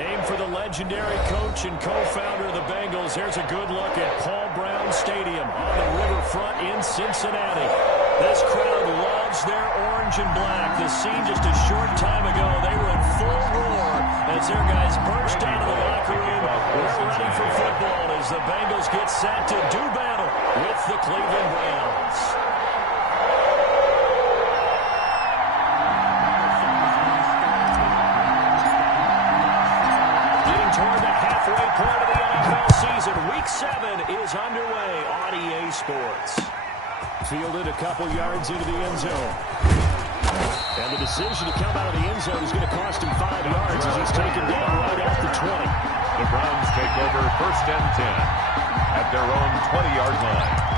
Named for the legendary coach and co-founder of the Bengals, here's a good look at Paul Brown Stadium on the riverfront in Cincinnati. This crowd loves their orange and black. The scene just a short time ago, they were in full roar as their guys burst out of the locker room. We're ready for football as the Bengals get set to do battle with the Cleveland Browns. Toward the halfway point of the NFL season, Week 7 is underway on EA Sports. Fielded a couple yards into the end zone. And the decision to come out of the end zone is going to cost him 5 yards as he's taken down right at the 20. The Browns take over 1st and 10 at their own 20-yard line.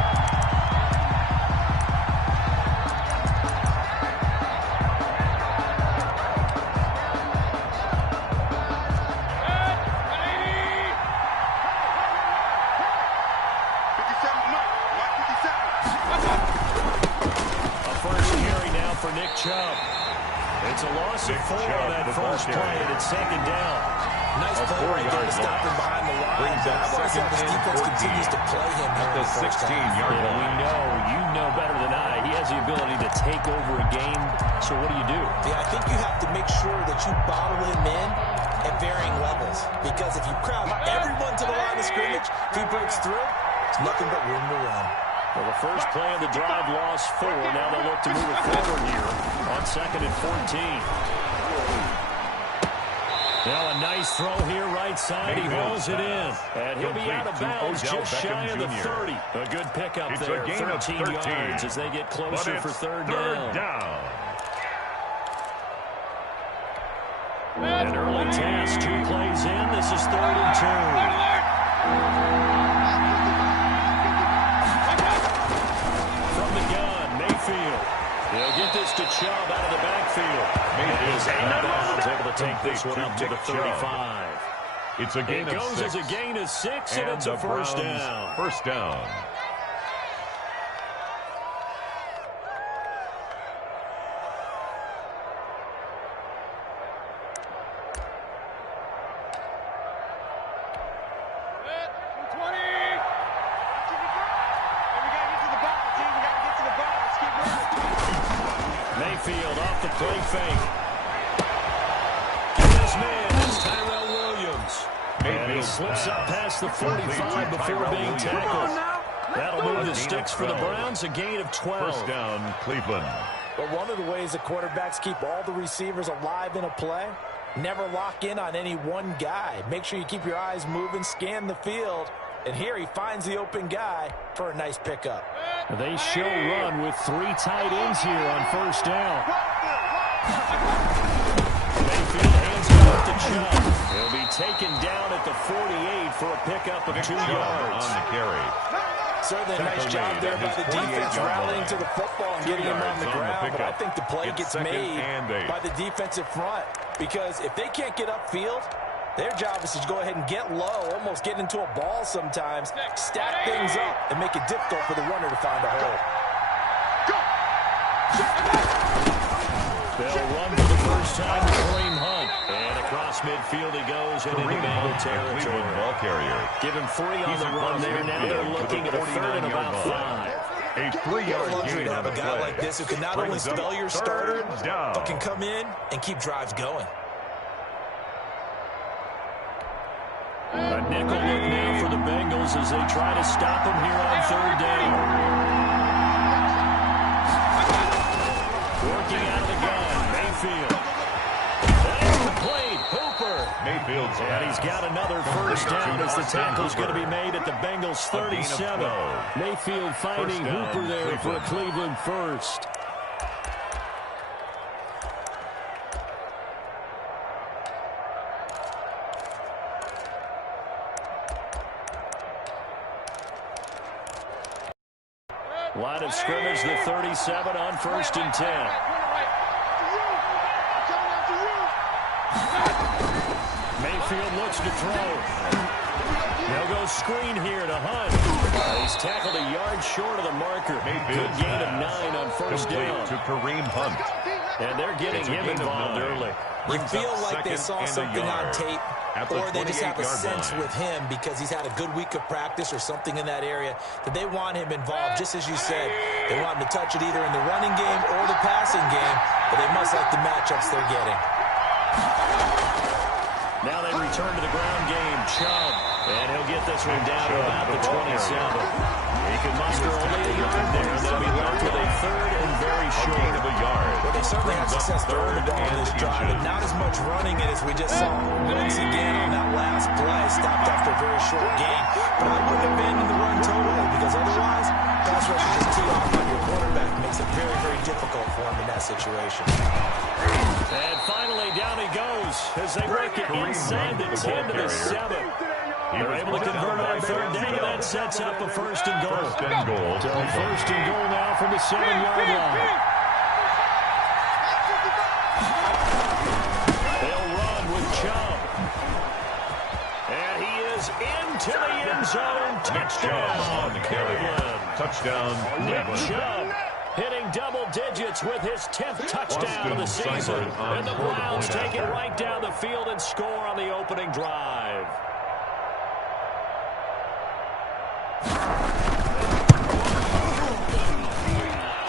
It's a loss of 4 on that first play, and it's 2nd down. Nice play right there to stop him behind the line. Brings up 2nd and 14 defense continues to play him at the 16-yard line. We know, you know better than I, he has the ability to take over a game. So what do you do? Yeah, I think you have to make sure that you bottle him in at varying levels. Because if you crowd everyone to the line of scrimmage, if he breaks through, it's nothing but room to run. Well, the first play of the drive lost 4. Now they'll look to move it forward here on 2nd and 14. Now a nice throw here right side. He hauls it in. And he'll be out of bounds just shy of the 30. A good pickup there. 13 yards as they get closer for third down. An early task. 2 plays in. This is 3rd and 2. They'll get this to Chubb out of the backfield. He is out of bounds, able to take this one up to the 35. It's a gain of 6. It goes as a gain of 6, and it's a first down. First down. Mayfield off the play fake. This man is Tyrell Williams. And he slips up past the 45 before being tackled. That'll move the sticks for the Browns, a gain of 12. First down, Cleveland. But one of the ways that quarterbacks keep all the receivers alive in a play, never lock in on any one guy. Make sure you keep your eyes moving, scan the field. And here he finds the open guy for a nice pickup. They show run with 3 tight ends here on first down. Mayfield hands it up to Chubb. He'll be taken down at the 48 for a pickup of 2 yards. On the carry. Certainly a nice job there by the defense rallying to the football and getting him on the ground. But I think the play gets made by the defensive front. Because if they can't get upfield, their job is to go ahead and get low, almost get into a ball sometimes, stack things up, and make it difficult for the runner to find a hole. They'll run for the first time to Kareem Hunt. And across midfield he goes into Mango territory. Ball carrier. Give him 3 on the run there. Now they're looking at a 3rd and about 5. A 3-yard gain to have a guy like this who can not only spell your starter, but can come in and keep drives going. A nickel look now for the Bengals as they try to stop him here on 3rd down. Working out of the gun, Mayfield. Incomplete, Hooper. Mayfield's and he's got another first down as the tackle's going to be made at the Bengals 37. Mayfield finding Hooper there for a Cleveland first. Line of scrimmage, the 37 on 1st and 10. Mayfield looks to throw. They'll go screen here to Hunt. He's tackled a yard short of the marker. Good gain of 9 on first down. To Kareem Hunt. And they're getting him involved early. You feel like they saw something on tape, or they just have a sense with him because he's had a good week of practice or something in that area that they want him involved. Just as you said, they want him to touch it either in the running game or the passing game, but they must like the matchups they're getting. Now they return to the ground game. Chubb, and he'll get this one down to about the 27. He can muster only a yard there, and they'll be left with a third and very short of a yard. Well, they certainly had success throwing the ball in this drive, but not as much running it as we just saw once again on that last play. Stopped after a very short gain, but I wouldn't abandon the run totally because otherwise, pass rush is just too off on your quarterback. Makes it very, very difficult for him in that situation. And finally, down he goes as they work it inside the 10 to the 7. They're able to convert on third down, and that sets up a first and goal. First and goal. So first and goal now from the 7-yard line. They'll run with Chubb. And he is into the end zone. Touchdown, Cleveland. Touchdown, Nick Chubb hitting double digits with his 10th touchdown of the season. And the Browns take it right down the field and score on the opening drive.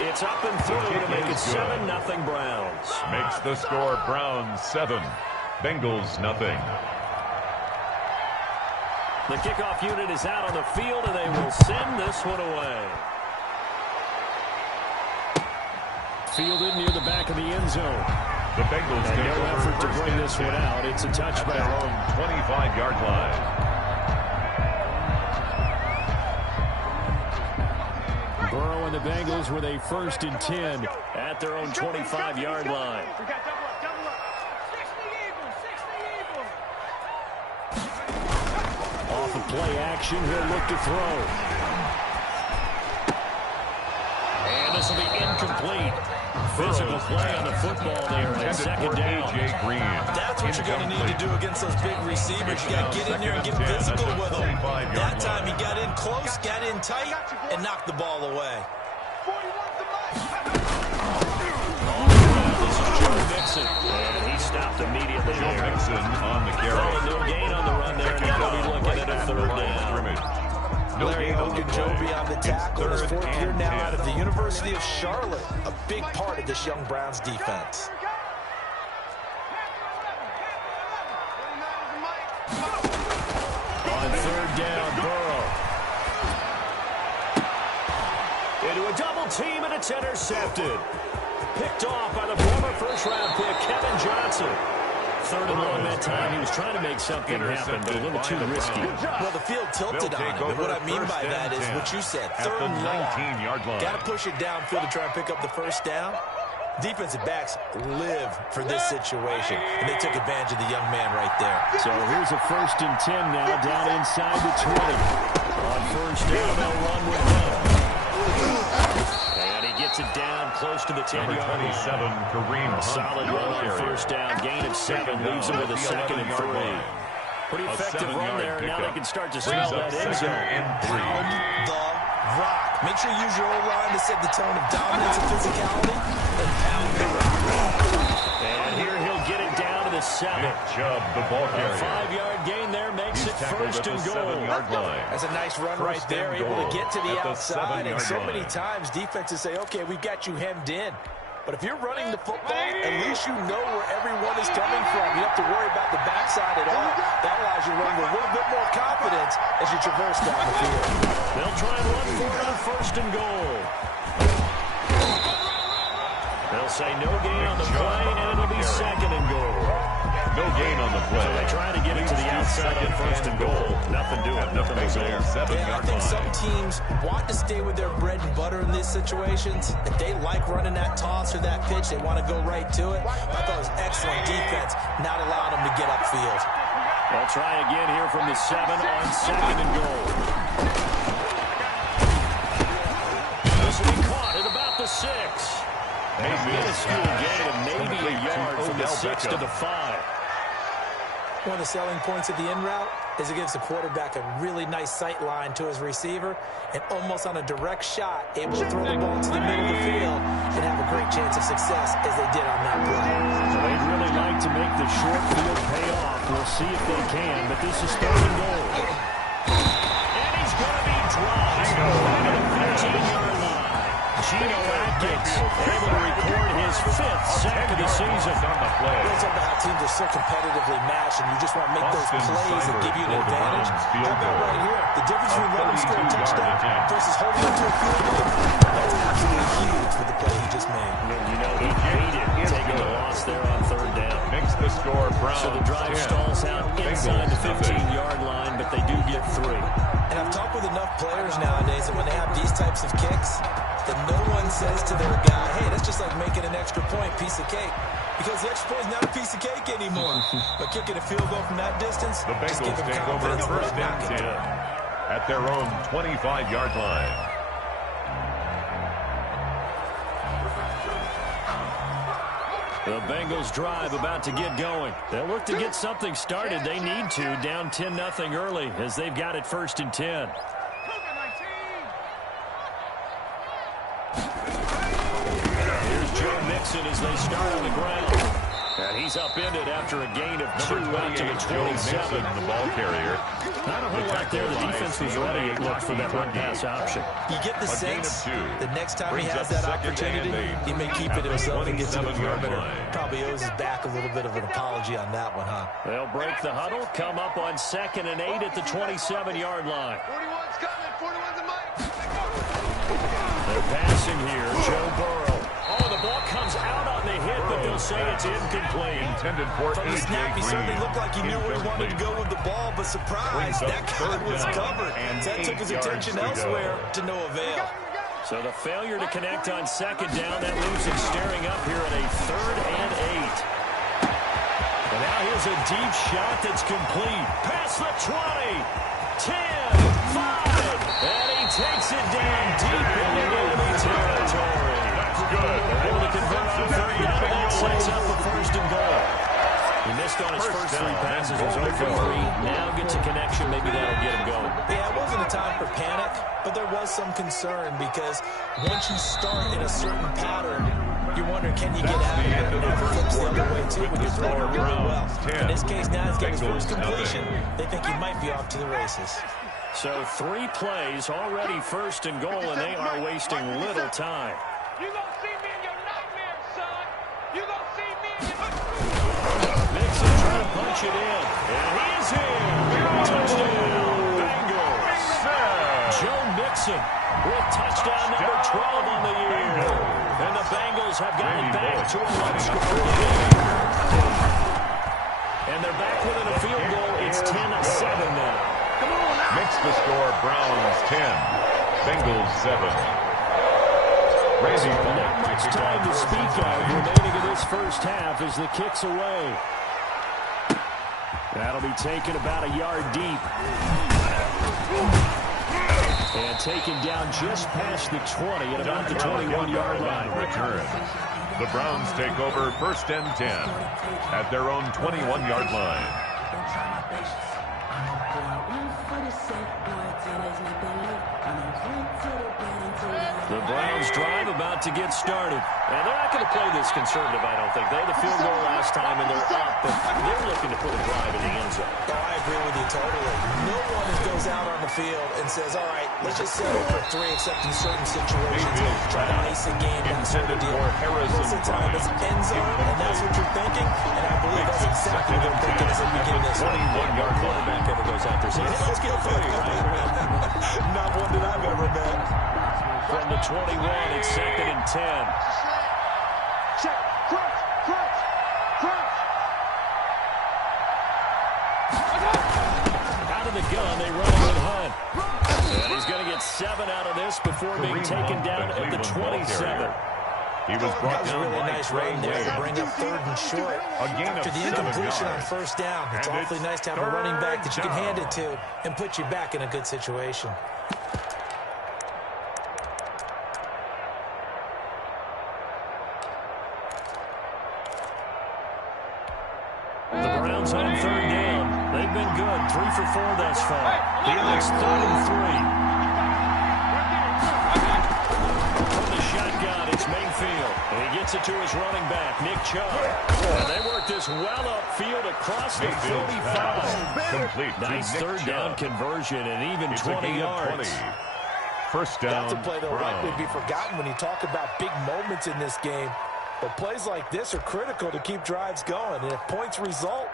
It's up and through to make it 7-0 Browns. Makes the score Browns 7, Bengals 0. The kickoff unit is out on the field, and they will send this one away. Fielded near the back of the end zone. The Bengals and no effort to bring this one out. It's a touchback. Their own 25-yard line. Burrow and the Bengals with a 1st and 10 at their own 25-yard line. Off of play action, he'll look to throw. And this will be incomplete. Physical play on the football there at 2nd down. That's what you're going to need to do against those big receivers. You got to get in there and get physical with them. That time he got in close, got in tight, and knocked the ball away. This is Joe Mixon, and he stopped immediately Joe Mixon on the carry. No gain on the run there, and now we'll be looking at a 3rd down. Larry Ogunjobi on the tackle. His 4th year now out of the University of Charlotte. A big part of this young Browns defense. On 3rd down, Burrow. Into a double team, and it's intercepted. Picked off by the former first-round pick, Kevin Johnson. 3rd and long that time. He was trying to make something happen, but a little too risky. Well, the field tilted on him, and what I mean by that is what you said, 3rd and long. Got to push it downfield to try and pick up the 1st down. Defensive backs live for this situation, and they took advantage of the young man right there. So here's a 1st and 10 now, down inside the 20. On 1st down, they'll run with him. And he gets it down close to the 10-yard line. 27, Kareem Hunt. Solid run on 1st down, gain of 7, leaves him with a 2nd and 3. Pretty effective run there, and now they can start to smell that end zone. Pound the rock. Make sure you use your O-line to set the tone of dominance and physicality, and pound the rock. And here he'll get it down to the 7. Chubb, the ball carrier. A 5-yard gain there makes it 1st and goal. That's a nice run right there, able to get to the outside, and so many times defenses say, okay, we've got you hemmed in. But if you're running the football, at least you know where everyone is coming from. You don't have to worry about the backside at all. That allows you to run with a little bit more confidence as you traverse down the field. They'll try and run for it on 1st and goal. They'll say no gain on the play, and it'll be 2nd and goal. No gain on the play. So they try to get it to the outside on 1st and goal. Nothing doing. Nothing was there. I think some teams want to stay with their bread and butter in these situations. If they like running that toss or that pitch, they want to go right to it. I thought it was excellent defense, not allowing them to get upfield. They'll try again here from the 7 on 2nd and goal. This will be caught at about the 6. A minuscule gain of maybe a yard from the 6 to the 5. One of the selling points of the in route is it gives the quarterback a really nice sight line to his receiver and almost on a direct shot, able to throw the ball to the middle of the field and have a great chance of success as they did on that play. So they'd really like to make the short field pay off. We'll see if they can, but this is third and goal. And he's going to be dropped at the 15-yard line. Geno Atkins able to record his 5th sack of the season. It's about how teams are so competitively matched, and you just want to make those plays that give you an advantage. How about right here? The difference between letting him score a touchdown versus holding him to a field goal. That's absolutely huge with the play he just made. You know, he hated taking the loss there on third down. Makes the score Browns. So the drive stalls out inside the 15-yard line, but they do get 3. And I've talked with enough players nowadays that when they have these types of kicks, that no one says to their guy, hey, that's just like making an extra point, piece of cake. Because the extra point is not a piece of cake anymore. But kicking a field goal from that distance, the Bengals just give them take over confidence first right and 10 at their own 25-yard line. The Bengals drive about to get going. They'll look to get something started. They need to, down 10-0 early as they've got it first and 10. Here's Joe Mixon as they start on the ground. And he's upended after a gain of 2 out to the 27. The ball carrier. Not a whole lot there. The defense was ready, it looked, for that run-pass option. You get the sense the next time he has that opportunity, he may keep it himself and get to the perimeter. Probably owes his back a little bit of an apology on that one, huh? They'll break the huddle, come up on 2nd and 8 at the 27-yard line. 41's coming. 41's a mic. They're passing here. Joe Burrow. Oh, the ball comes out on the hit, but they'll say it's incomplete. Intended for From the snap, he certainly looked like he knew where he wanted to go with the ball, but surprise, that guy was covered. That took his attention elsewhere to no avail. So the failure to connect on 2nd down, that leaves him staring up here at a 3rd and 8. And now here's a deep shot that's complete. Past the 20, 10, 5, and he takes it down deep into enemy territory. Good. They're able to convert on 3rd down, and that sets up the 1st and goal. He missed on his first 3 passes, was 0 for 3. Now gets a connection, maybe that'll get him going. Yeah, it wasn't a time for panic, but there was some concern because once you start in a certain pattern, you're wondering, can you get out of it? Now it flips the other way, too, when you're throwing it really well. In this case, now he's got his first completion. They think he might be off to the races. So 3 plays, already 1st and goal, and they are wasting little time. You gonna see me in your nightmares, son. You gonna see me in your... Mixon trying to punch it in. And he's in. Touchdown, Bengals. Joe Mixon with touchdown number 12 on the year. And the Bengals have got it back to a one-score game. And they're back within a field goal. It's 10-7 now. Makes the score Browns 10, Bengals 7. Not much time to speak of remaining in this first half as the kick's away. That'll be taken about a yard deep. And taken down just past the 20 at about the 21-yard line. Return. The Browns take over 1st and 10 at their own 21-yard line. The Browns drive about to get started. And they're not going to play this conservative, I don't think. They had the field goal last time, and they're up, but they're looking to put a drive in the end zone. Oh, I agree with you totally. No one goes out on the field and says, all right, let's just settle for 3, except in certain situations. Try to ice a game, that sort of deal. Most of the time, it's end zone, and that's what you're thinking. And I believe that's exactly what they're thinking as they begin this one. 21-yard quarterback ever goes out there saying, hey, let's get 30, right? Not one that I've ever met. From the 21, it's 2nd and 10. Check. Crunch. Out of the gun, they run with Hunt. And he's going to get 7 out of this before being taken down at the 27. He was brought That was a down really by nice run there to bring up 3rd and short. After the incompletion on 1st down, it's awfully nice to have a running back that you can hand it to and put you back in a good situation. The Browns on 3rd down. 3 for 4 thus far. He looks 3rd and 3. From the shotgun, it's Mayfield. And he gets it to his running back, Nick Chubb. And they work this well upfield across the 45. Complete. Nice third down conversion and even 20 yards. First down. That's a play that will likely be forgotten when you talk about big moments in this game. But plays like this are critical to keep drives going. And if points result,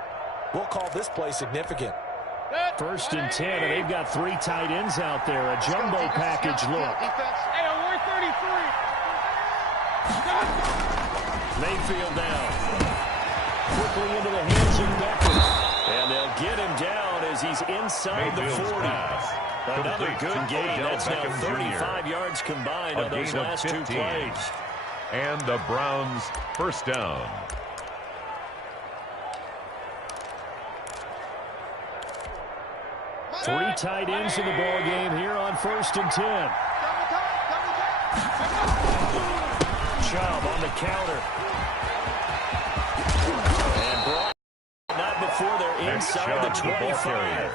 we'll call this play significant. 1st and 10, and they've got 3 tight ends out there. A jumbo package look. Hey, we're 33. Mayfield down. Quickly into the hands of Becker. And they'll get him down as he's inside the 40. Another good gain. That's now 35 yards combined on those last 2 plays. And the Browns first down. Three tight ends in the ball game here on 1st and 10. Chubb on the counter. And brought not before they're inside the 25.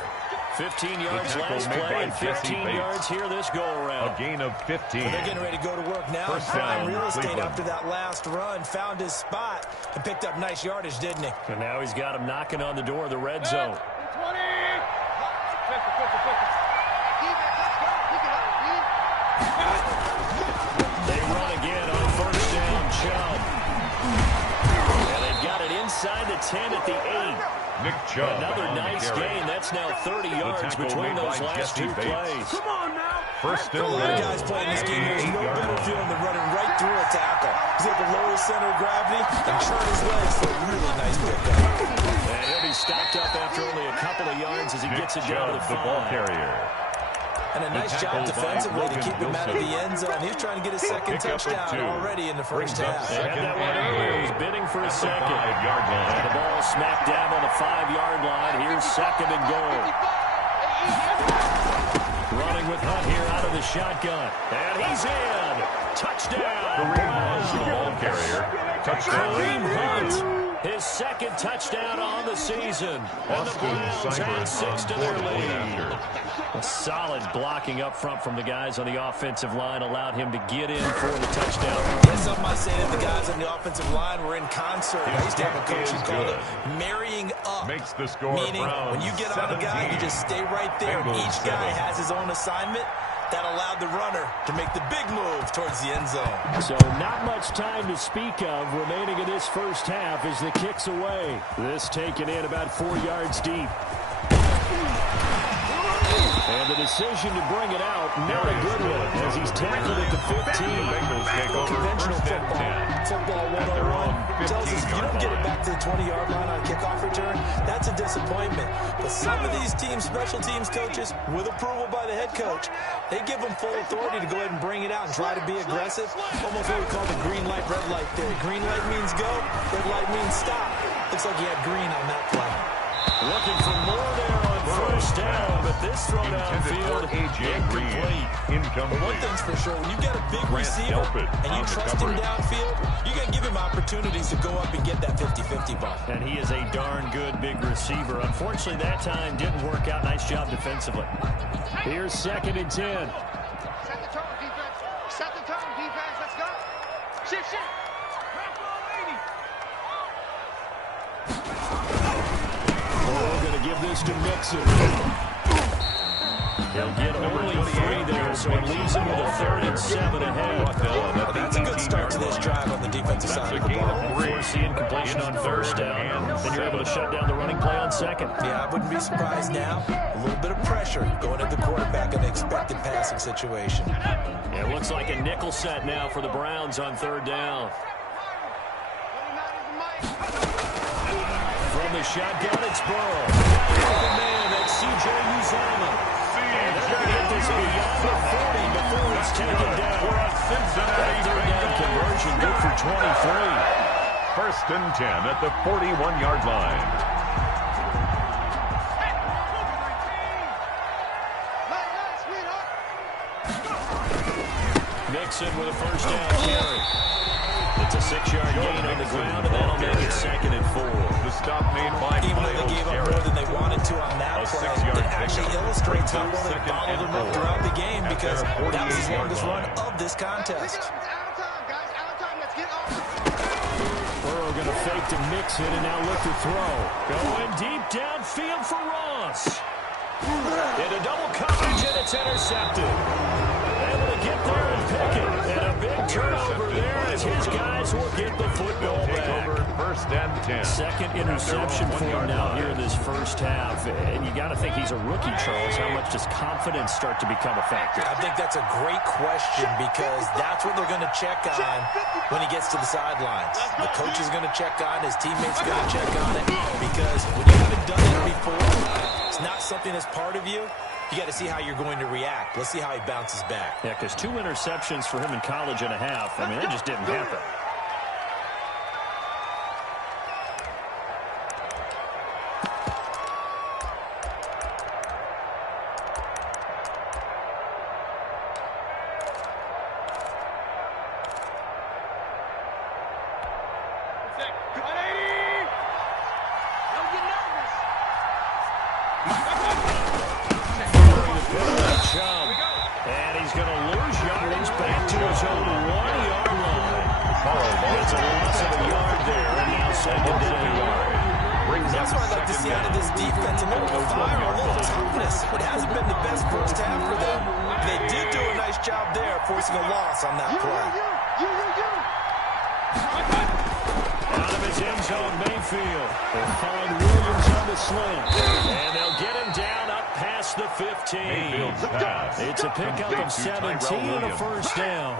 15 yards last play and 15 yards here this go-around. A gain of 15. Well, they're getting ready to go to work now. First Prime down, real estate Cleveland. after that last run. Found his spot and picked up nice yardage, didn't he? And now he's got him knocking on the door of the red zone. 20. They run again on 1st down, Chubb. And they've got it inside the 10 at the 8. Nick Chubb. Another nice gain. That's now 30 yards between those last 2 plays. Come on now. First and A lot of guys playing this game. There's no better feeling than running right through a tackle. He's able to lower his center of gravity and turn his legs for a really nice pickup. And he'll be stopped up after only a couple of yards as he gets it down to the 5. the ball carrier. And a nice job defensively to keep him out of the end zone. He's trying to get his second touchdown already in the first half. They had that one earlier. He's bidding for his second. 5-yard line. And the ball smacked down on the 5-yard line. Here's 2nd and goal. Running with Hunt here out of the shotgun. And he's in. Touchdown. Kareem Hunt, the ball carrier. Touchdown. Kareem Hunt. His 2nd touchdown on the season. And the Browns add 6 to their lead. A solid blocking up front from the guys on the offensive line allowed him to get in for the touchdown. Yeah, some might say that the guys on the offensive line were in concert. I used to have a coach who called it marrying up. Makes the score. Meaning, when you get on a guy, you just stay right there. Each guy has his own assignment. That allowed the runner to make the big move towards the end zone. So not much time to speak of remaining in this first half as the kick's away. This taken in about 4 yards deep. And the decision to bring it out, not a good one, as he's tackled at the 15. Conventional football 101 tells us if you don't get it back to the 20-yard line on a kickoff return, that's a disappointment. But some of these teams, special teams coaches, with approval by the head coach, they give them full authority to go ahead and bring it out and try to be aggressive. Almost what we call the green light, red light theory. Green light means go, red light means stop. Looks like he had green on that play. Looking for more there on 1st down, but this throw downfield incomplete. But one thing's for sure, when you get a big receiver and you trust him downfield, you got to give him opportunities to go up and get that 50-50 ball. And he is a darn good big receiver. Unfortunately, that time didn't work out. Nice job defensively. Here's 2nd and 10. Set the tone, defense. Set the tone, defense. Let's go. Shift. Crack ball, lady. We're going to give this to Mixon. He'll get only 3 there, so it leaves him with a 3rd and 7 ahead. Well, that's a good start to this drive on the defensive side of the ball. Force the incompletion on 1st down. Then you're able to shut down the running play on 2nd. Yeah, I wouldn't be surprised now. A little bit of pressure going at the quarterback in an expected passing situation. It looks like a nickel set now for the Browns on 3rd down. From the shotgun, it's Burrow. The man, that's C.J. Uzomah. And they're going to get this beyond the 40 before it's taken down. Cincinnati 3rd down conversion, good for 23. 1st and 10 at the 41-yard line. Mixon with a 1st down carry. It's a 6-yard gain on the ground, and that'll make it 2nd and 4. The stop made by even though they gave up more than they wanted to on that play, it actually illustrates how well they followed them up throughout the game because that was the longest run of this contest. Burrow going to fake to mix it and now look to throw. Going deep downfield for Ross. Into double coverage, and it's intercepted. Able to get there and pick it. And a big turnover there as his guys will get the football back. 1st and 10. 2nd interception for him now here in this first half. And you got to think he's a rookie, Charles. How much does confidence start to become a factor? I think that's a great question because that's what they're going to check on when he gets to the sidelines. The coach is going to check on, his teammates are going to check on it because when you haven't done it before, it's not something that's part of you. You got to see how you're going to react. Let's see how he bounces back. Yeah, because 2 interceptions for him in college and a half. I mean, that just didn't happen. That's what I'd like to see out of this defense. A little fire, a little toughness. It hasn't been the best first half for them. They did do a nice job there, forcing a loss on that play. Out of his end zone, Mayfield. They'll find Williams on the slant. And they'll get him down up past the 15. It's a pickup of 17 and a 1st down.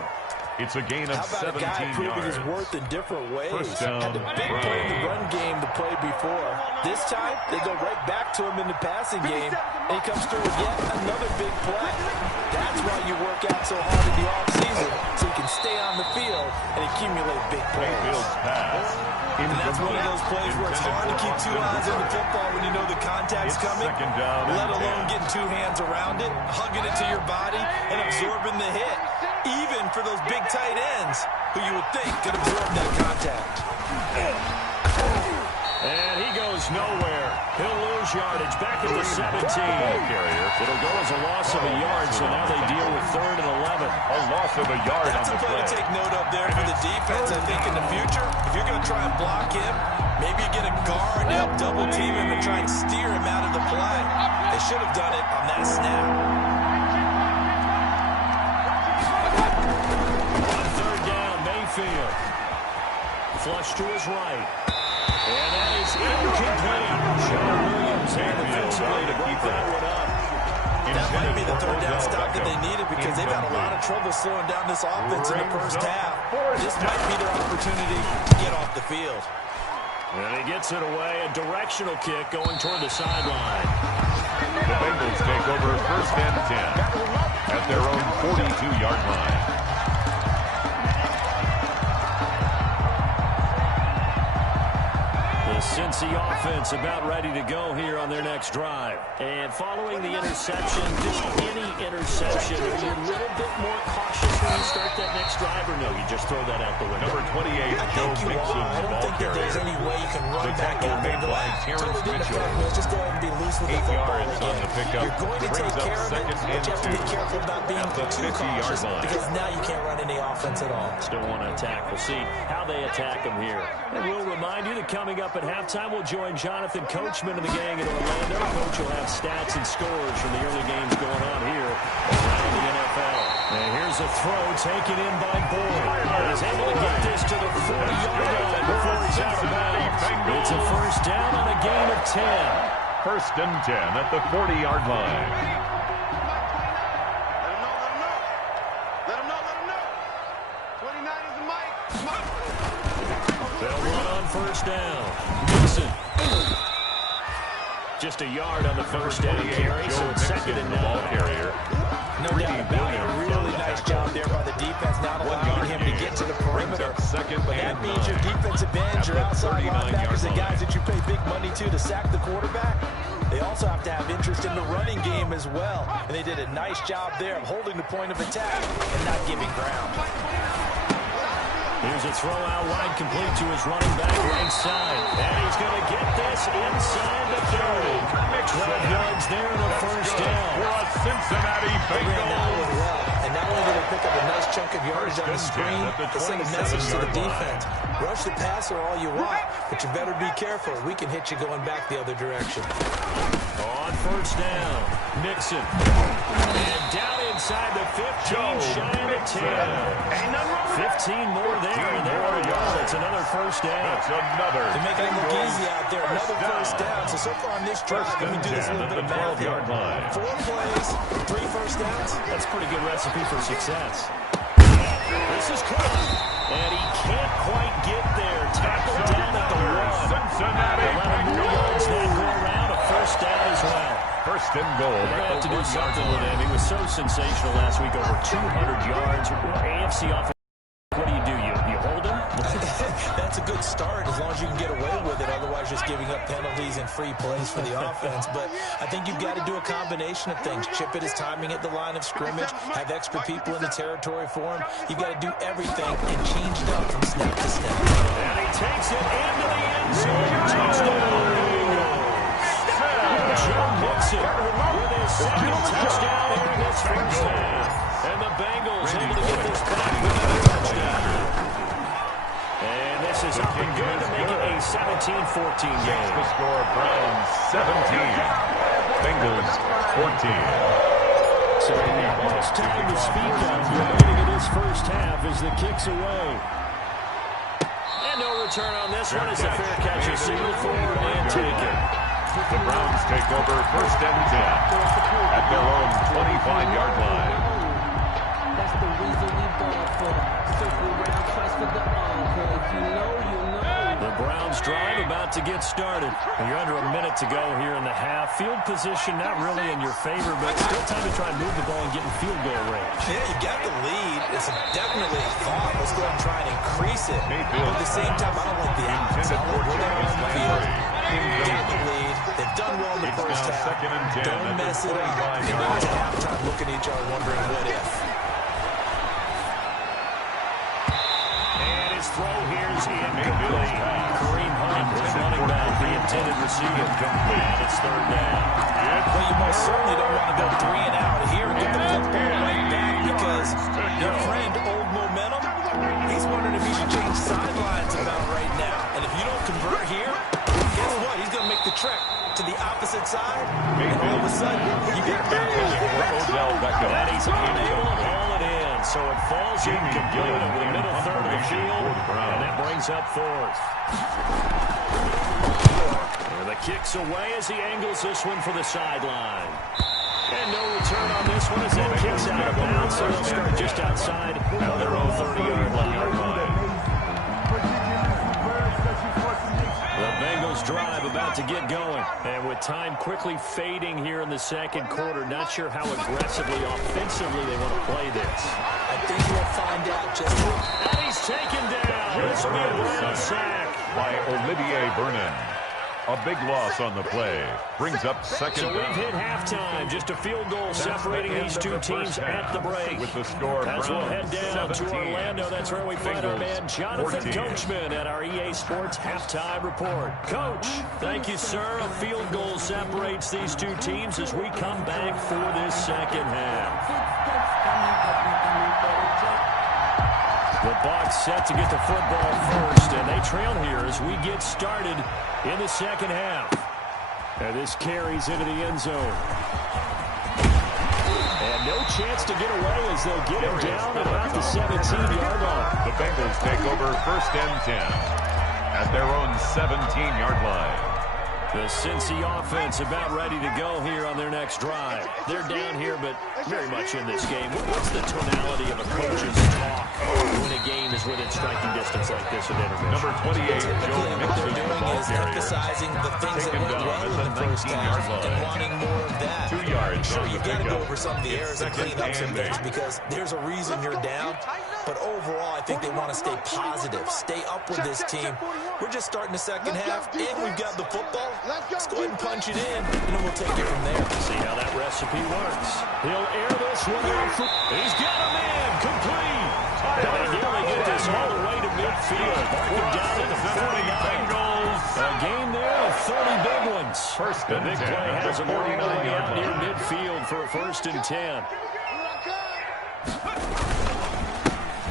It's a gain of 17 yards. How about a guy proving his worth in different ways? Had a big play in the run game to play before. This time, they go right back to him in the passing game, and he comes through with yet another big play. That's why you work out so hard in the offseason, so you can stay on the field and accumulate big plays. And that's one of those plays where it's hard to keep 2 eyes on the football when you know the contact's coming, let alone getting 2 hands around it, hugging it to your body, and absorbing the hit. Even for those big tight ends who you would think could absorb that contact. And he goes nowhere. He'll lose yardage back at the 17. It'll go as a loss of a yard, so now they deal with 3rd and 11. A loss of a yard on the play. That's a play to take note of there for the defense, I think, in the future. If you're going to try and block him, maybe you get a guard to help double team him and try and steer him out of the play. They should have done it on that snap. Field. Flush to his right. And that is incomplete. Sean Williams had defensively to keep that one up. That might be the 3rd down stop that they needed because they've had a lot of trouble slowing down this offense in the first half. This might be their opportunity to get off the field. And he gets it away. A directional kick going toward the sideline. The Bengals take over 1st and 10 at their own 42-yard line. Cincy offense about ready to go here on their next drive. And following the interception, just any interception, are you a little bit more cautious when you start that next drive, or no, you just throw that out the window? Number 28, Joe Mixon, I don't think that there's any way you can run back in there. Just go ahead and be loose with the football again. You're going to take care of it, but you have to be careful about being too cautious because now you can't run any offense at all. Still want to attack. We'll see how they attack them here. And we'll remind you that coming up at halftime, we'll join Jonathan Coachman and the gang in Orlando. Coach will have stats and scores from the early games going on here around the NFL. And here's a throw taken in by Boyd. He's able to get this to the 40-yard line before he's out of bounds. It's a 1st down on a gain of 10. 1st and 10 at the 40-yard line. Let him know. 29 is the mic. They'll run on 1st down. Mixon. Just a yard on the 1st down carry, so it's 2nd and 9. No doubt about it. A really nice job there by the defense, not allowing him to get to the perimeter. But that means your defensive ends, your outside linebackers, the guys that you pay big money to sack the quarterback, they also have to have interest in the running game as well. And they did a nice job there of holding the point of attack and not giving ground. Here's a throw out wide, complete to his running back right side. And he's going to get this inside the 30. 12 yards there in the first down. For a Cincinnati Bengals. And not only did they pick up a nice chunk of yardage on the screen, they sent a message to the defense. Rush the passer all you want, but you better be careful. We can hit you going back the other direction. On first down, Mixon. And down inside the 15, shy of the 10. 15 more there, and there are yards. It's another first down. That's another. They're making it look easy out there. Another first down. So far on this drive, let me do this little bit of math here. 4 plays, 3 first downs. That's a pretty good recipe for success. This is caught, and he can't quite get there. Tackled down at the 1. Cincinnati 11 more yards that go around. A first down as well. First and goal. They're going to have to do something with him. He was so sensational last week, over 200 yards. AFC offense. What do? You hold him? That's a good start as long as you can get away with it. Otherwise, just giving up penalties and free plays for the offense. But I think you've got to do a combination of things. Chip it his timing at the line of scrimmage. Have extra people in the territory for him. You've got to do everything and change it up from snap to snap. And he takes it into the end zone. Touchdown. Joe Mixon with his second touchdown here in this first half. And the Bengals able to get this back with a touchdown. And this is up and good to make it a 17-14 game. The score, Browns 17, Bengals 14. So almost time to speak of the beginning of this first half as the kick's away. And no return on this one as a fair catch is singled for and taken. The Browns take over first and 10 at their own 25-yard line. That's the reason we bought for circle round trust for the encore. If you know, you know. The Browns drive about to get started. You're under a minute to go here in the half. Field position not really in your favor, but still time to try and move the ball and get in field goal range. Yeah, you got the lead. It's definitely a thought. Let's go ahead and try and increase it. But at the same time, I don't like the odds. I like where they're on the field. Get the lead. They've done well in the first half. Don't mess it up. And now at halftime, looking at each other, wondering what if. And his throw here is incomplete. Kareem Hunt was running back, the intended receiver. And it's third down. Well, you most certainly don't want to go 3 and out here and get the football right back because your friend, Old Momentum, he's wondering if he should change sidelines about right now. And if you don't convert here, guess what? He's going to make the trek to the opposite side, and all of a sudden, you get back in here. And he's unable to haul it in, so it falls incomplete over the middle third of the field, and that brings up fourth. And the kick's away as he angles this one for the sideline. And no return on this one as that kicks out of bounds, so they'll start just outside of their own 30-yard line. The Bengals drive about to get going. And with time quickly fading here in the second quarter, not sure how aggressively, offensively they want to play this. I think we'll find out just how. And he's taken down. This will be a Brown sack. By Olivier Vernon. A big loss on the play. Brings up second So we've down. hit halftime. Just a field goal separating these two teams at the break. With the score, As we'll head down 17, to Orlando, that's where we find our man Jonathan 14. Coachman at our EA Sports halftime report. Coach, thank you, sir. A field goal separates these two teams as we come back for this second half. The Bucs set to get the football first, and they trail here as we get started in the second half. And this carries into the end zone. And no chance to get away as they'll get him down at about the 17-yard line. The Bengals take over first and 10 at their own 17-yard line. The Cincy offense about ready to go here on their next drive. They're down here, but very much in this game. What's the tonality of a coach's talk when a game is within striking distance like this at intermission? Number 28, Joe What Mixon, they're the doing ball is carrier. emphasizing the things that Taken went down well at in the the first 19-yard half line. and wanting more of that. 2 yards Sure, on you the got to go pickup. over some of the It's errors and second clean up some and things 8. because there's a reason you're down. But overall, I think they want to stay positive, stay up with this team. We're just starting the second half, and we've got the football. Let's go ahead and punch it in, and then we'll take it from there. See how that recipe works. He'll air this one out. He's got him in. Complete. And they nearly get this all the way to midfield. Mark down at the 49. A game there of 30 big ones. First the big 10 play has him all the way out 49-yard near line. midfield for a 1st and 10.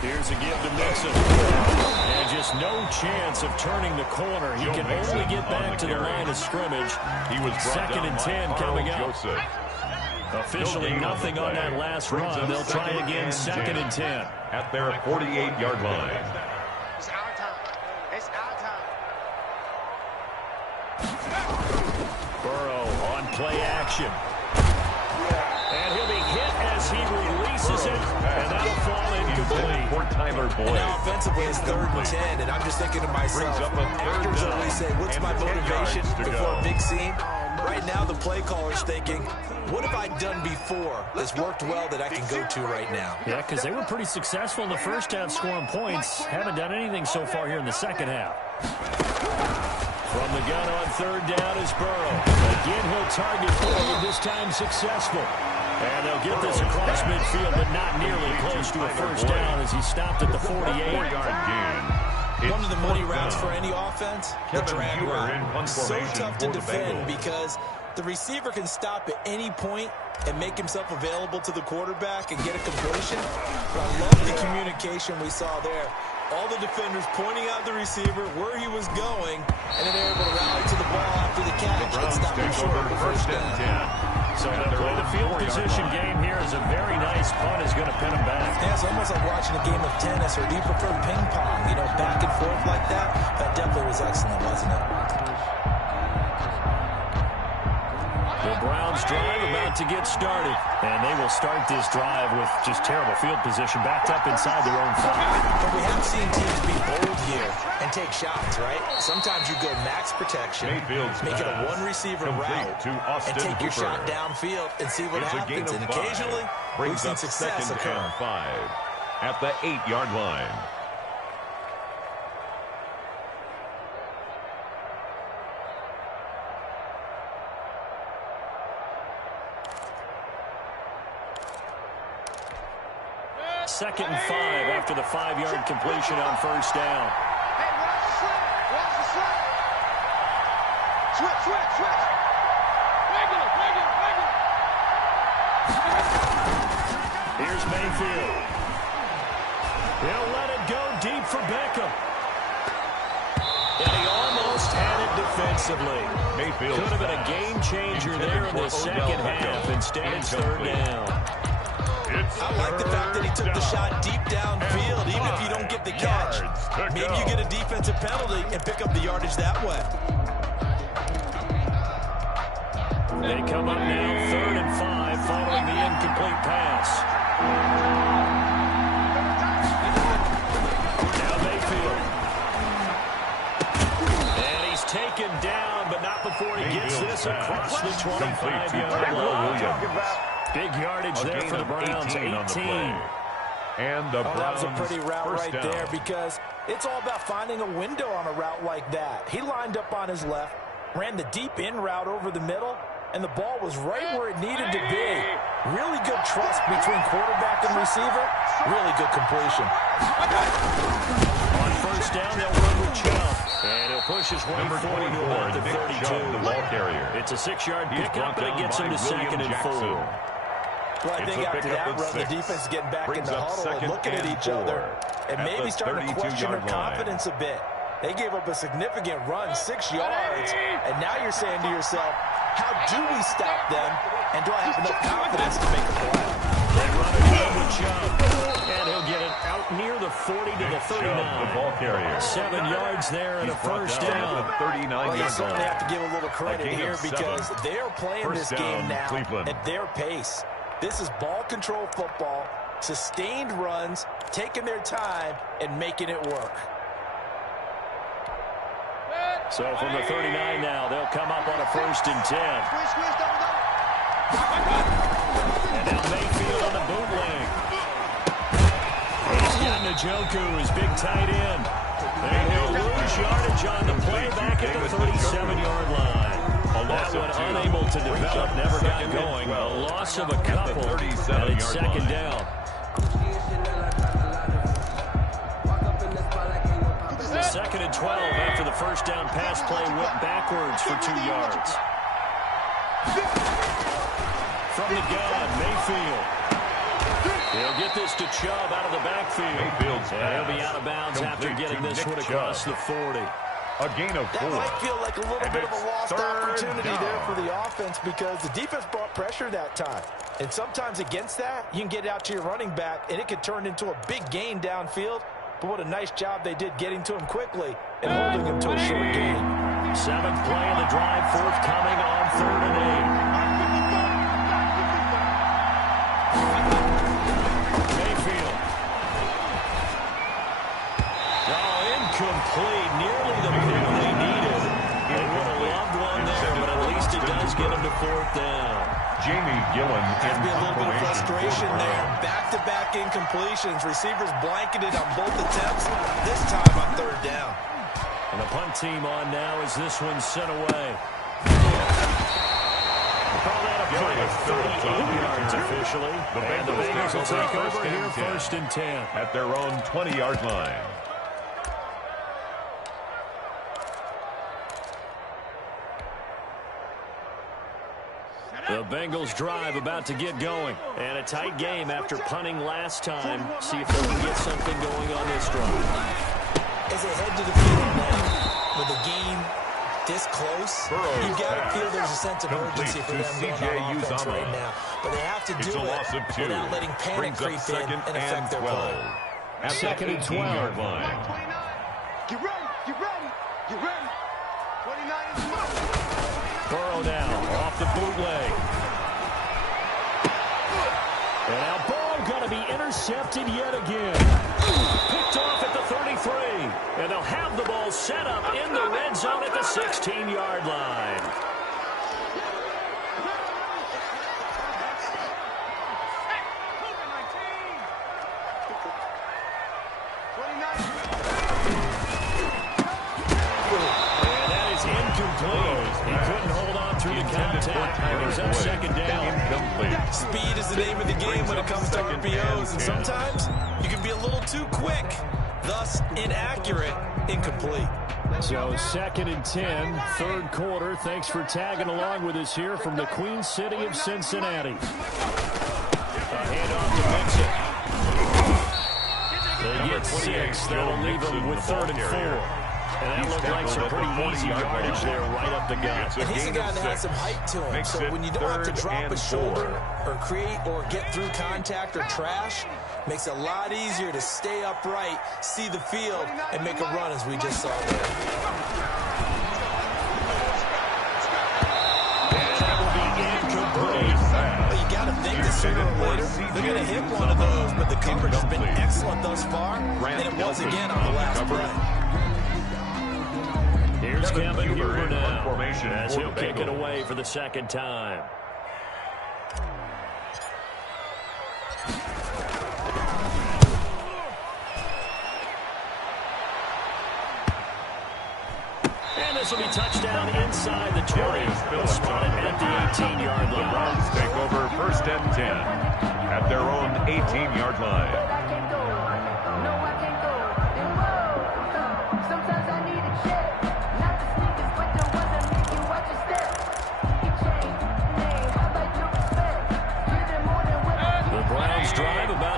Here's a give to Mixon. And just no chance of turning the corner. He can only get back to the line of scrimmage. He was 2nd and 10 coming up. Joseph. Officially nothing on that last run. They'll try again 2nd and 10. At their 48-yard line. It's our time. It's our time. Burrow on play action. And he'll be hit as he releases it. And that'll fall incomplete. For Tyler Boyd. Now offensively it's 3rd and 10, and I'm just thinking to myself, actors always say, what's my motivation before a big scene? Right now the play caller's thinking, what have I done before that's worked well that I can go to right now? Yeah, because they were pretty successful in the first half scoring points. Haven't done anything so far here in the second half. From the gun on 3rd down is Burrow. Again, he'll target Boyd, this time successful. And they'll get this across midfield, but not nearly close to a 1st down as he stopped at the 48-yard gain. One of the money routes for any offense, the drag route. So tough to defend because the receiver can stop at any point and make himself available to the quarterback and get a completion. But I love the communication we saw there. All the defenders pointing out the receiver where he was going, and then they're able to rally to the ball after the catch and stop him short of the 1st down. So they'll play the field position game here as a very nice punt is going to pin him back. Yeah, it's almost like watching a game of tennis, or do you prefer ping pong? You know, back and forth like that? That definitely was excellent, wasn't it? The Browns drive about to get started, and they will start this drive with just terrible field position backed up inside their own 5. But we have seen teams be bold here and take shots, right? Sometimes you go max protection, make it a one-receiver route, and take your shot downfield and see what happens. And occasionally, we've seen success occur. 5 at the 8-yard line. Second and 5 after the 5-yard completion on 1st down. Hey, watch the slant. Watch the slant. Switch, switch, switch. Regular, regular, regular. Here's Mayfield. He'll let it go deep for Beckham. And he almost had it defensively. Mayfield could have been a game changer there in the second half. Instead, it's 3rd down. I like the fact that he took the shot deep downfield, even if you don't get the catch. Maybe you get a defensive penalty and pick up the yardage that way. They come up now 3rd and 5 following the incomplete pass. Now Mayfield. And he's taken down, but not before he gets this across the 25-yard line. Big yardage there for the Browns, 18. And the Browns, that was a pretty route right down. there because it's all about finding a window on a route like that. He lined up on his left, ran the deep in route over the middle, and the ball was right where it needed to be. Really good trust between quarterback and receiver. Really good completion. On 1st down, they'll run with Chubb. And he'll push his way forward to about the 32. The ball carrier. It's a 6-yard pickup, and it gets him to 2nd and 4. Well, I think after that run, the defense is getting back in the huddle and looking at each other and maybe starting to question their confidence a bit. They gave up a significant run, 6 yards, and now you're saying to yourself, how do we stop them, and do I have enough confidence to make a play? They run again with Chubb, and he'll get it out near the 40 to the 39. The ball carrier. 7 yards there and a 1st down. Well, you certainly have to give a little credit here because they are playing this game now at their pace. This is ball control football, sustained runs, taking their time, and making it work. So from the 39 now, they'll come up on a 1st and 10. And now Mayfield on the bootleg. He's got Njoku, his big tight end. And he'll lose yardage on the play back at the 37-yard line. That one unable to develop, never got going. A loss of a couple, and it's 2nd down. first down pass play went backwards for 2 yards. From the gun, Mayfield. He'll get this to Chubb out of the backfield. Mayfield's and he'll be out of bounds after getting this one across the 40. A gain of 4. That might feel like a little bit of a lost opportunity there for the offense because the defense brought pressure that time. And sometimes against that, you can get out to your running back, and it could turn into a big gain downfield. But what a nice job they did getting to him quickly and holding him to a short gain. 7th play of the drive, forthcoming on 3rd and 8. Mayfield. Oh, incomplete. Nearly the pick they needed. They would have loved one there, but at least it does get them to 4th down. Jamie Gillen There's be a little bit of frustration there. Back-to-back incompletions. Receivers blanketed on both attempts, this time on 3rd down. And the punt team on now as this one's sent away. Call that a play of 38 yards officially. And the Bengals will take over here 1st and 10. At their own 20-yard line. The Bengals drive about to get going. And a tight game after punting last time. See if they can get something going on this drive. As they head to the field now, with the game this close, you've got to feel there's a sense of urgency for them going on offense right now. But they have to do it without letting panic creep in and affect their play. At 2nd and 12. Get ready, get ready, get ready. 29 is Burrow now off the bootleg. And now ball going to be intercepted yet again. Picked off at the 33. And they'll have the ball set up in the red zone at the 16-yard line. And that is incomplete. He couldn't hold on through the contact. Brings up 2nd down. Speed is the name of the game when it comes to RPOs, and sometimes you can be a little too quick, thus inaccurate, incomplete. So 2nd and 10, 3rd quarter. Thanks for tagging along with us here from the Queen City of Cincinnati. A handoff to Vincent. They get 6. That'll leave them with 3rd and 4. And that looked like some pretty easy yardage there right up the gut. And he's a guy that has some height to him, so when you don't have to drop a shoulder or create or get through contact or trash, makes it a lot easier to stay upright, see the field, and make a run as we just saw there. And that will be incomplete. Well, you got to think that sooner or later they're going to hit one of those, but the coverage has been excellent thus far, and it was again on the last play. Here's Kevin Huber now as he'll kick it away for the 2nd time. And this will be touchdown inside the 20. Spotted at the 18-yard line. The Browns take over 1st and 10 at their own 18-yard line.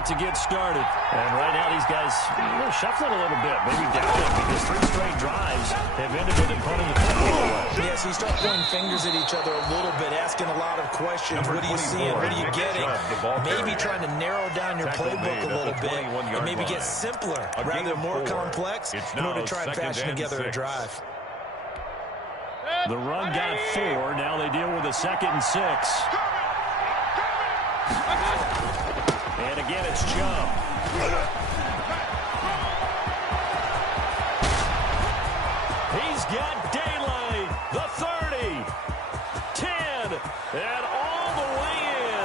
To get started. And right now these guys shuffling a little bit, maybe doubting because 3 straight drives have ended with them punting the football away. Yeah, so you start pointing fingers at each other a little bit, asking a lot of questions. What are you seeing? What are you getting? Maybe trying to narrow down your playbook a little bit and maybe get simpler rather than more complex in order to try and fashion together a drive. The run got 4. Now they deal with a 2nd and 6. And again, it's Chubb. He's got daylight. The 30. 10. And all the way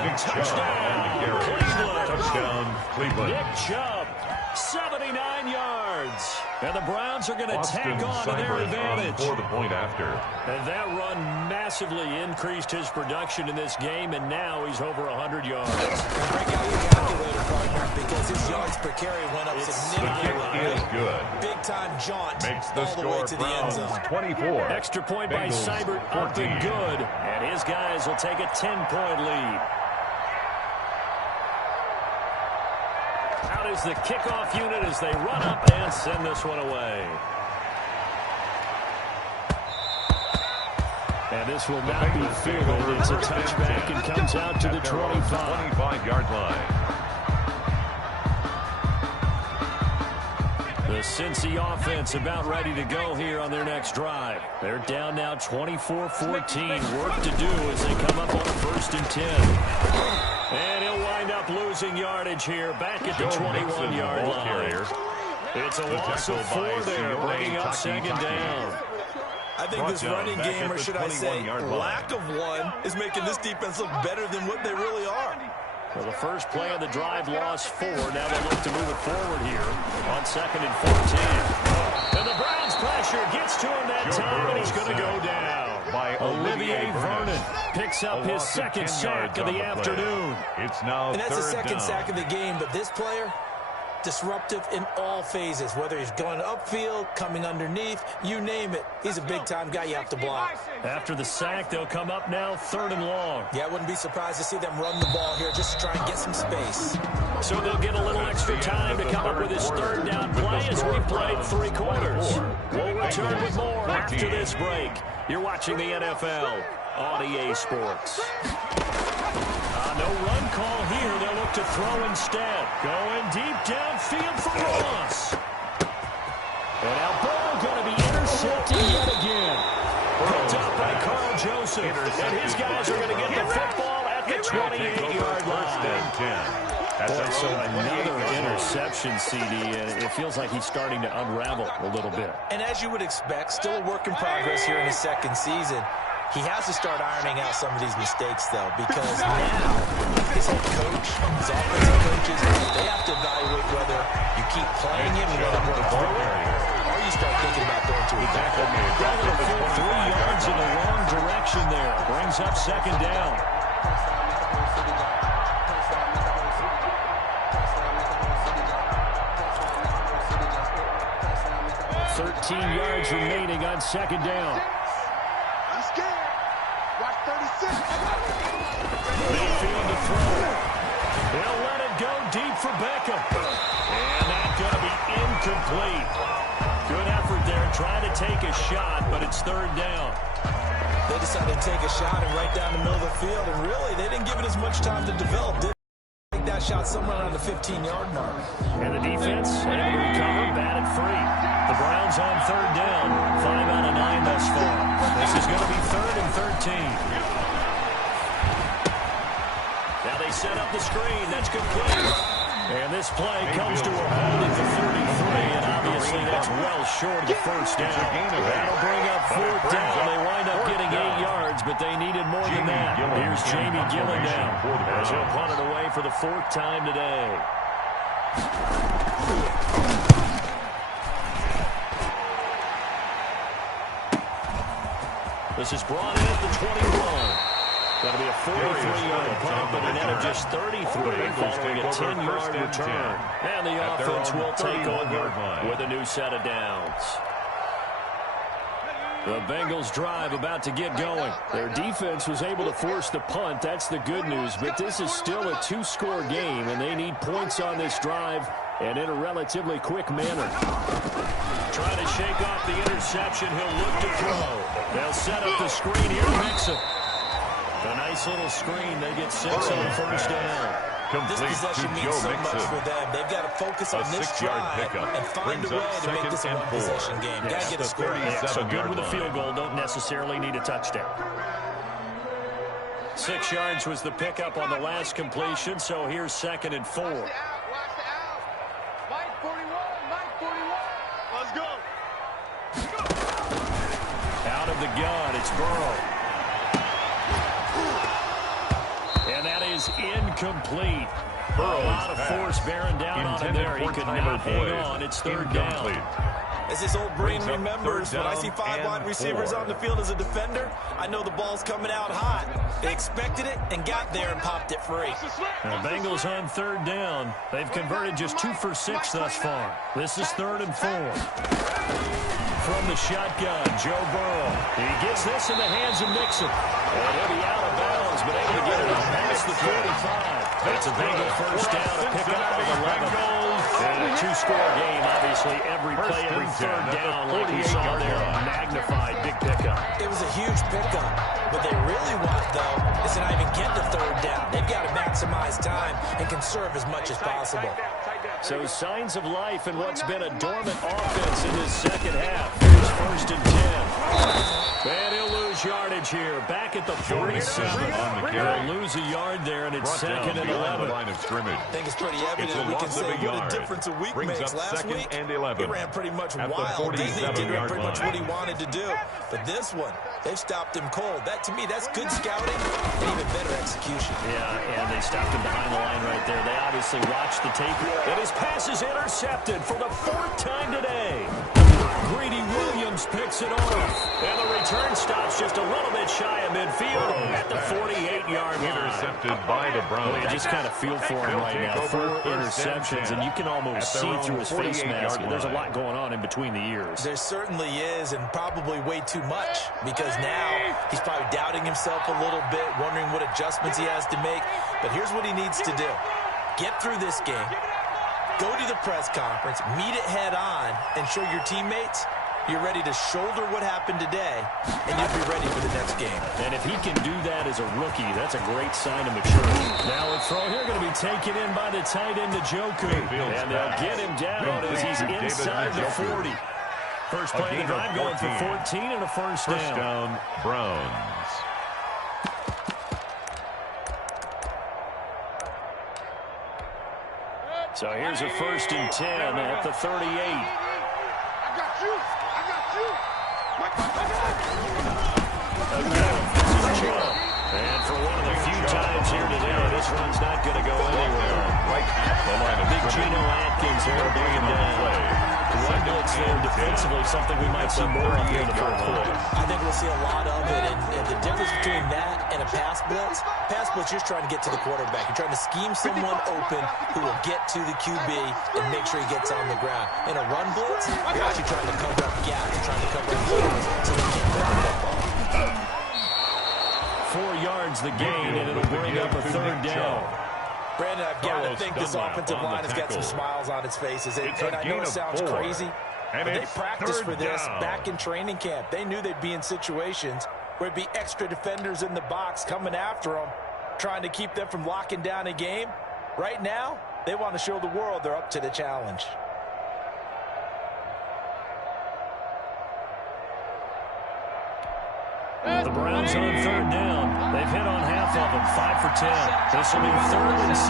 in. Touchdown, Cleveland. Touchdown, Cleveland. Nick Chubb, 79 yards. And the Browns are going to tack on to their advantage. For the point after. And that run massively increased his production in this game, and now he's over 100 yards. Break out your calculator, partner, because his yards per carry went up The significantly. kick is good. Big-time jaunt Makes the all the way score to the end Browns zone. 24. Extra point by Bengals Seibert, up 14. and good. And his guys will take a 10-point lead. Out is the kickoff unit as they run up and send this one away. And this will not be fielded. It's a touchback and comes out to the 25. 25-yard line. The Cincy offense about ready to go here on their next drive. They're down now 24-14. Work to do as they come up on a 1st and 10. And he'll wind up losing yardage here back at the 21-yard line. It's a loss of 4 there, bringing up 2nd down. I think this running game, or should I say lack of one, is making this defense look better than what they really are. Well, the first play of the drive lost 4. Now they'll look to move it forward here on 2nd and 14. And the Browns pressure gets to him that time, and he's going to go down. By Olivier Vernon picks up his 2nd sack of the afternoon. It's now and that's the 2nd down. sack of the game, but this player, disruptive in all phases, whether he's going upfield, coming underneath, you name it. He's a big-time guy you have to block. After the sack, they'll come up now 3rd and long. Yeah, I wouldn't be surprised to see them run the ball here just to try and get some space. So they'll get a little extra time to come up with his 3rd down play as we've played 3 quarters. We'll return with more after this break. You're watching the NFL on EA Sports. No run call here. They'll look to throw instead. Going deep downfield for Ross. And now ball going to be intercepted yet again. Picked up by Carl Joseph. And his guys are going to get the football at the 28-yard line. So another interception, CD, and it feels like he's starting to unravel a little bit. And as you would expect, still a work in progress here in his 2nd season. He has to start ironing out some of these mistakes, though, because now his head coach, his offensive coaches, they have to evaluate whether you keep playing him and let him work through it, or you start thinking about going to a tackle. Got a full 3 yards in the wrong direction there. Brings up 2nd down. 13 yards remaining on 2nd down. I'm scared. Watch 36. Mayfield to throw. They'll let it go deep for Beckham. And that's going to be incomplete. Good effort there, trying to take a shot, but it's 3rd down. They decided to take a shot and right down the middle of the field, and really, they didn't give it as much time to develop, did they? Take that shot somewhere around the 15-yard mark. And the defense able to recover, batted free. The Browns on 3rd down, 5 out of 9 thus far. This is going to be 3rd and 13. Now they set up the screen. That's complete. And this play comes to a halt at the 33, and obviously that's well short of the 1st down. That'll bring up 4th down. They wind up getting 8 yards, but they needed more than that. Here's Jamie Gillen now as he'll punt it away for the 4th time today. This is brought in at the 21. That'll be a 43-yard punt, but a net of just 33 following a 10-yard return. And the offense will take over with a new set of downs. The Bengals drive about to get going. Their defense was able to force the punt. That's the good news, but this is still a 2-score game, and they need points on this drive and in a relatively quick manner. Trying to shake off the interception. He'll look to throw. They'll set up the screen here to Mixon. A nice little screen. They get 6 on 1st down. This possession means so much for them. They've got to focus on this drive and find a way to make this a one-possession game. Got to get a score. Yeah, so good with a field goal. Don't necessarily need a touchdown. 6 yards was the pickup on the last completion, so here's 2nd and 4. Watch the out. Mike 41. Mike 41. Let's go. Out of the gun, it's Burrow. And that is incomplete. A lot of force bearing down on him there. He could not hang on. It's third down. As this old brain remembers, when I see 5 wide receivers on the field as a defender, I know the ball's coming out hot. They expected it and got there and popped it free. The Bengals on third down. They've converted just 2 for 6 thus far. This is 3rd and 4. From the shotgun, Joe Burrow. He gets this in the hands of Mixon. And he'll be out of bounds, but able to get it up past the 45. That's a Bengal first down, a pickup of 11. And a 2-score game, obviously. Every play, every third down, like we saw there, a magnified big pickup. It was a huge pickup. What they really want, though, is to not even get the third down. They've got to maximize time and conserve as much as possible. So signs of life in what's been a dormant offense in this second half. Here's 1st and 10. And he'll lose yardage here. Back at the 47. They'll lose a yard there, and it's 2nd and 11. Line of scrimmage. I think it's pretty evident we can say what a difference a week makes. Last week, he ran pretty much wild, didn't he? Did pretty much what he wanted to do. But this one, they've stopped him cold. That, to me, that's good scouting and even better execution. Yeah, and they stopped him behind the line right there. They obviously watched the tape. And his pass is intercepted for the 4th time today. Greedy Williams picks it off. And the return stops just a little bit shy of midfield at the 48-yard line. Intercepted by the Browns. Well, you just kind of feel for him right now. 4 interceptions, and you can almost see through his face mask. There's a lot going on in between the ears. There certainly is, and probably way too much, because now he's probably doubting himself a little bit, wondering what adjustments he has to make. But here's what he needs to do. Get through this game. Go to the press conference, meet it head on, and show your teammates you're ready to shoulder what happened today, and you'll be ready for the next game. And if he can do that as a rookie, that's a great sign of maturity. Now a throw here going to be taken in by the tight end, Njoku. And they'll get him down as he's inside the 40. First play of the drive going for 14 and a first down. First down, Browns. So here's a 1st and 10 at the 38. I got you. And for one of the few times here today, this run's not going to go anywhere. Right at the line of Big Geno Atkins here to bring him down. One blitz there defensively, something we might see more of here in the 4th quarter. I think we'll see a lot of it, and the difference between that and a pass blitz, you're just trying to get to the quarterback. You're trying to scheme someone open who will get to the QB and make sure he gets on the ground. In a run blitz, you're actually trying to cover up gaps. You're trying to cover up holes so they can't grab that ball. 4 yards the gain, and it'll bring up a 3rd down. Brandon, I've got to think this offensive line has got some smiles on its faces. And I know it sounds crazy, but they practiced for this back in training camp. They knew they'd be in situations where it'd be extra defenders in the box coming after them, trying to keep them from locking down a game. Right now, they want to show the world they're up to the challenge. The Browns on 3rd down. They've hit on half of them, 5 for 10. This will be 3rd and 6.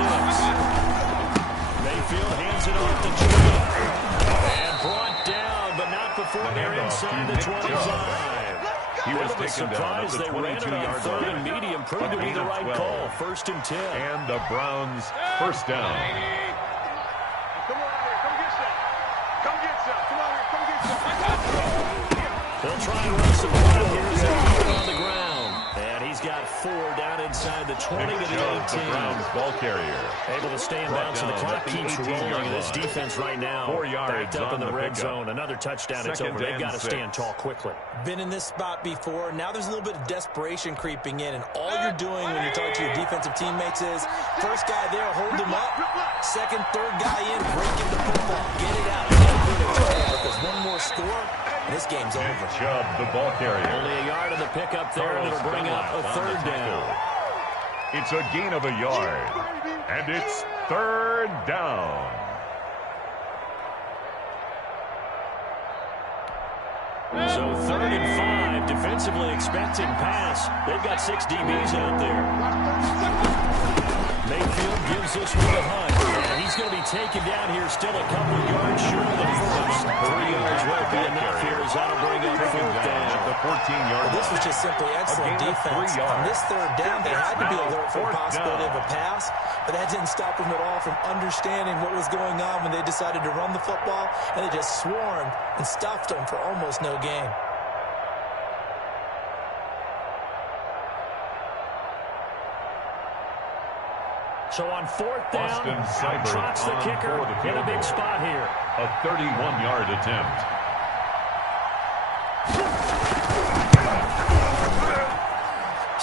Mayfield hands it off to Geno. And brought down, but not before they're inside the 25. He was taken down at the 22-yard line. 3rd and medium proved to be the right call. 1st and 10. And the Browns first down. Come on out here. Come get some. Come get some. Come on here. Come get some. They'll try and run some ball here as they keep it on the ground. And he's got 4 down inside the 20 to the 18. The Browns ball carrier. Able to stay in bounds, so the clock keeps rolling. And this defense right now 4 yards backed up in the red zone. Another touchdown, it's over. They've got to stand tall quickly. Been in this spot before. Now there's a little bit of desperation creeping in, and all you're doing when you're talking to your defensive teammates is first guy there, hold him up. Second, third guy in, breaking the football. Get it out. Because one more score, and this game's over. Chubb, the ball carrier. Only a yard of the pickup there, and it'll bring up a 3rd down. It's a gain of a yard, and it's 3rd down. So 3rd and 5, defensively expecting pass. They've got 6 DBs out there. Mayfield gives this one a hunt, and he's going to be taken down here, still a couple of yards short of the first. 3 yards won't be enough here as that'll bring up fourth down. At the 14-yard line. This was just simply excellent defense. On this third down, they had to be alert for the possibility of a pass, but that didn't stop them at all from understanding what was going on when they decided to run the football, and they just swarmed and stuffed them for almost no gain. So on fourth down, trots the kicker in a big spot here. A 31-yard attempt.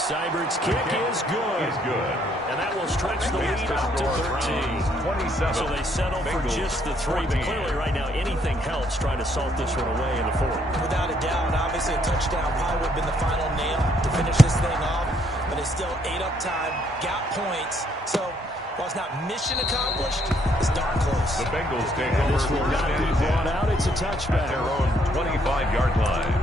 Seibert's kick is good. And that will stretch the lead out to 13. So they settle for just the 3. But clearly right now anything helps trying to salt this one away in the fourth. Without a doubt, obviously a touchdown probably would have been the final nail to finish this thing off. But it's still ate up time, got points. So while it's not mission accomplished, it's darn close. The Bengals take over. This will not be brought out. It's a touchback. At their own 25-yard line.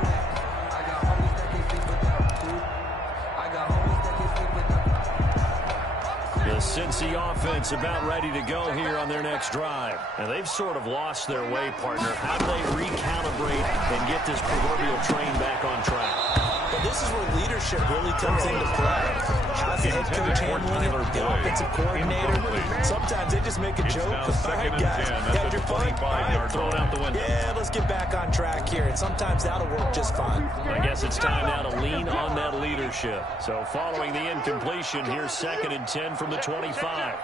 The Cincy offense about ready to go here on their next drive. And they've sort of lost their way, partner. How do they recalibrate and get this proverbial train back on track? Well, this is where leadership really comes into play. How's the head coach handling it? The offensive coordinator? Sometimes they just make a joke. All right, guys, got your punt? All right, throw it out the window. Yeah, let's get back on track here. And sometimes that'll work just fine. I guess it's time now to lean on that leadership. So following the incompletion, here's 2nd and 10 from the 25.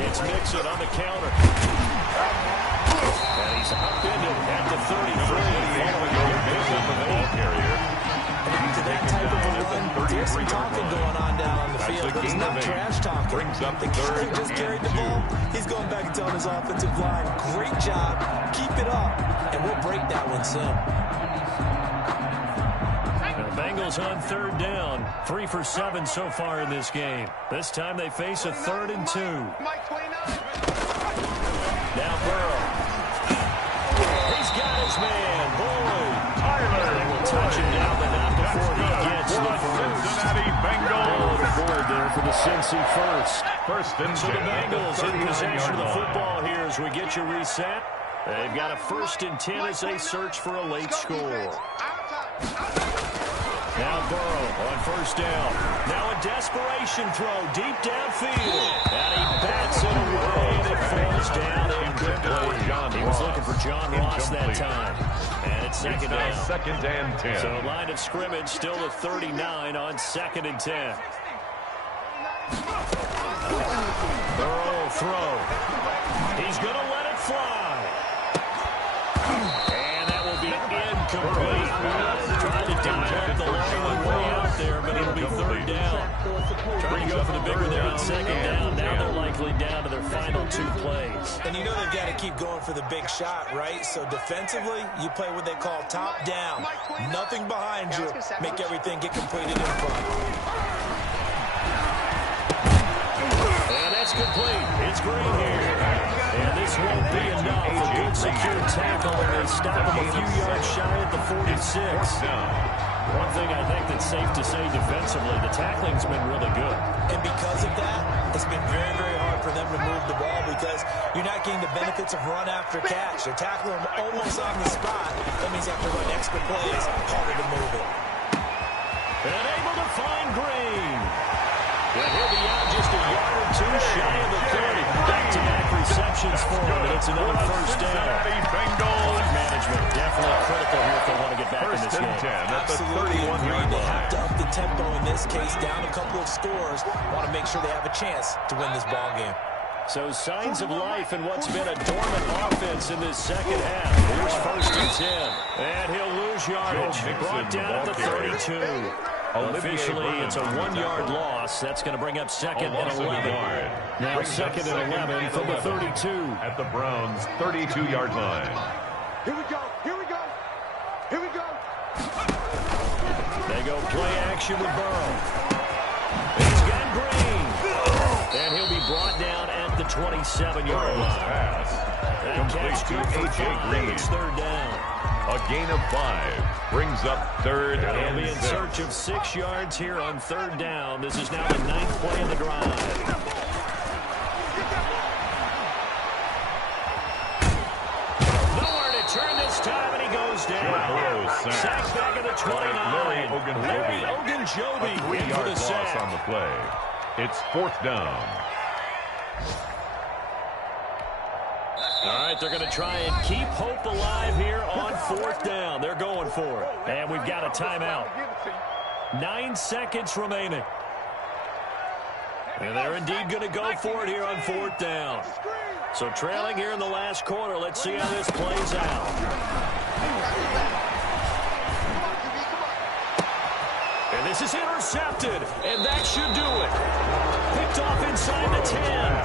It's Mixon on the counter. And he's up into at the 33. Following the Mixon, the ball carrier. To that type of a run, there's some talking going on down on the field, but it's not trash talking. Brings up the guy just carried the ball. He's going back and telling his offensive line, great job, keep it up, and we'll break that one soon. Bengals on 3rd down. 3 for 7 so far in this game. This time they face a 3rd and 2. Now Burrow. He's got his man. Boyd. They will touch him down, but not before he gets the first. Cincinnati Bengals. Boyd there for the Cincy first. First and 10. So the Bengals in possession of the football here as we get you reset. They've got a 1st and 10 as they search for a late score. Now Burrow on 1st down. Now a desperation throw deep downfield. And he bats it away and it falls down incomplete. He was looking for John Ross that time. And it's 2nd down. 2nd and 10. So line of scrimmage still at 39 on 2nd and 10. Burrow throw. He's going to let it fly. And that will be incomplete. Trying to dive up the long way out there, but it'll be 3rd down. Trying to go for the bigger there on 2nd down. Now they're likely down to their final 2 plays. And you know they've got to keep going for the big shot, right? So defensively, you play what they call top down. Nothing behind you. Make everything get completed in front. And that's complete. It's Green here. And this won't be enough. A good secure tackle, and they stop him a few yards shy at the 46. One thing I think that's safe to say defensively, the tackling's been really good. And because of that, it's been very, very hard for them to move the ball because you're not getting the benefits of run after catch. They're tackling them almost on the spot. That means you have to run extra plays, harder to move it. And able to find Green. And he'll be out just a yard or 2 shy of the 30. Back-to-back receptions for him, and it's another 1st down. Clock management definitely critical here if they want to get back in this game. Absolutely agree. They have to up the tempo in this case, down a couple of scores. Want to make sure they have a chance to win this ball game. So signs of life in what's been a dormant offense in this 2nd half. Here's 1st and 10. And he'll lose yardage. Brought down at the 32. Officially, it's a 1-yard loss. That's going to bring up 2nd and 11. Now 2nd and 11 from the 32. At the Browns' 32-yard line. Here we go. Here we go. Here we go. They go play action with Burrow. He's got Green. And he'll be brought down at the 27-yard line. Pass. That catch good for 5. It's 3rd down. A gain of 5 brings up third They'll and be in 6. search of 6 yards here on third down. This is now the 9th play of the drive. Turn this time, and he goes down. Sack back at the 29. Larry Ogunjobi in for the sack. On the play. It's 4th down. All right, they're going to try and keep hope alive here on 4th down. They're going for it. And we've got a timeout. 9 seconds remaining. And they're indeed going to go for it here on 4th down. So trailing here in the last quarter. Let's see how this plays out. And this is intercepted. And that should do it. Picked off inside the 10.